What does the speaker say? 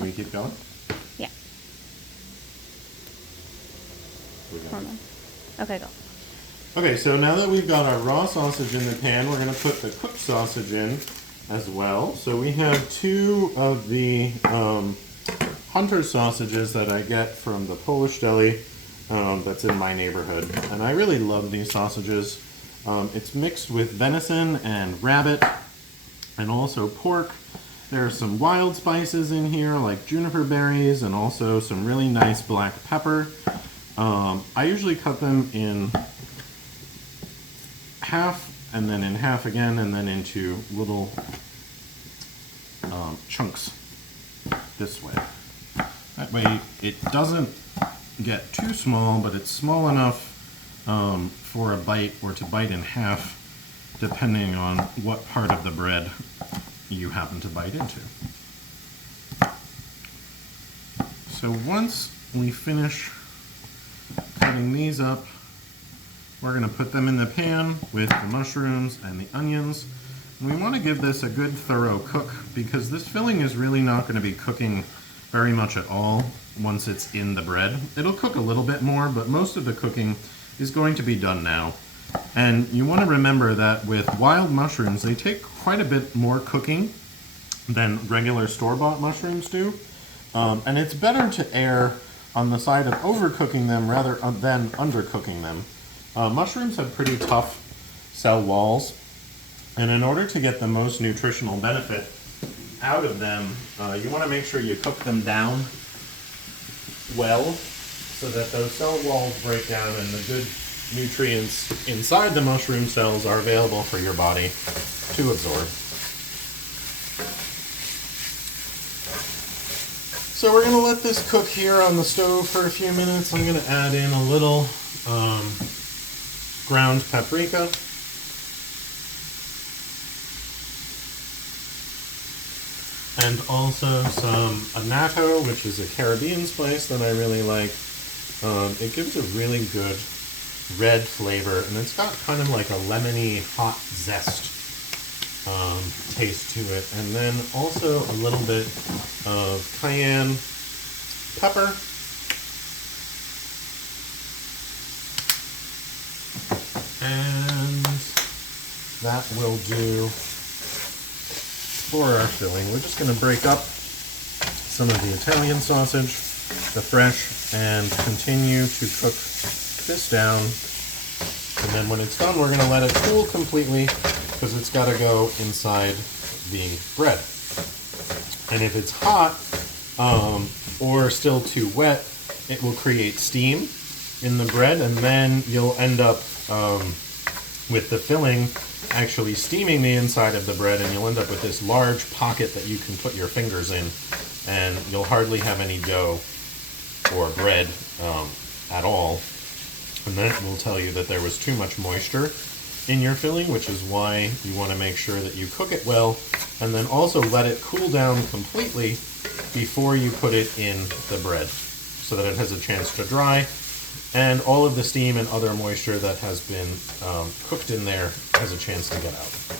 Can we keep going? Yeah. Hold on. Okay, go. Okay, so now that we've got our raw sausage in the pan, we're going to put the cooked sausage in as well. So we have 2 of the hunter sausages that I get from the Polish deli that's in my neighborhood. And I really love these sausages. It's mixed with venison and rabbit and also pork. There are some wild spices in here like juniper berries and also some really nice black pepper. I usually cut them in half and then in half again and then into little chunks this way. That way it doesn't get too small, but it's small enough for a bite or to bite in half depending on what part of the bread you happen to bite into. So once we finish cutting these up, we're going to put them in the pan with the mushrooms and the onions. And we want to give this a good thorough cook because this filling is really not going to be cooking very much at all once it's in the bread. It'll cook a little bit more, but most of the cooking is going to be done now. And you want to remember that with wild mushrooms, they take quite a bit more cooking than regular store-bought mushrooms do. And it's better to err on the side of overcooking them rather than undercooking them. Mushrooms have pretty tough cell walls, and in order to get the most nutritional benefit out of them, you want to make sure you cook them down well so that those cell walls break down and the good nutrients inside the mushroom cells are available for your body to absorb. So we're going to let this cook here on the stove for a few minutes. I'm going to add in a little ground paprika. And also some annatto, which is a Caribbean spice that I really like. It gives a really good red flavor, and it's got kind of like a lemony, hot zest taste to it. And then also a little bit of cayenne pepper. And that will do for our filling. We're just going to break up some of the Italian sausage, the fresh, and continue to cook this down. And then when it's done, we're going to let it cool completely because it's got to go inside the bread. And if it's hot or still too wet, it will create steam in the bread, and then you'll end up with the filling actually steaming the inside of the bread, and you'll end up with this large pocket that you can put your fingers in, and you'll hardly have any dough or bread at all. And then it will tell you that there was too much moisture in your filling, which is why you want to make sure that you cook it well, and then also let it cool down completely before you put it in the bread, so that it has a chance to dry, and all of the steam and other moisture that has been cooked in there has a chance to get out.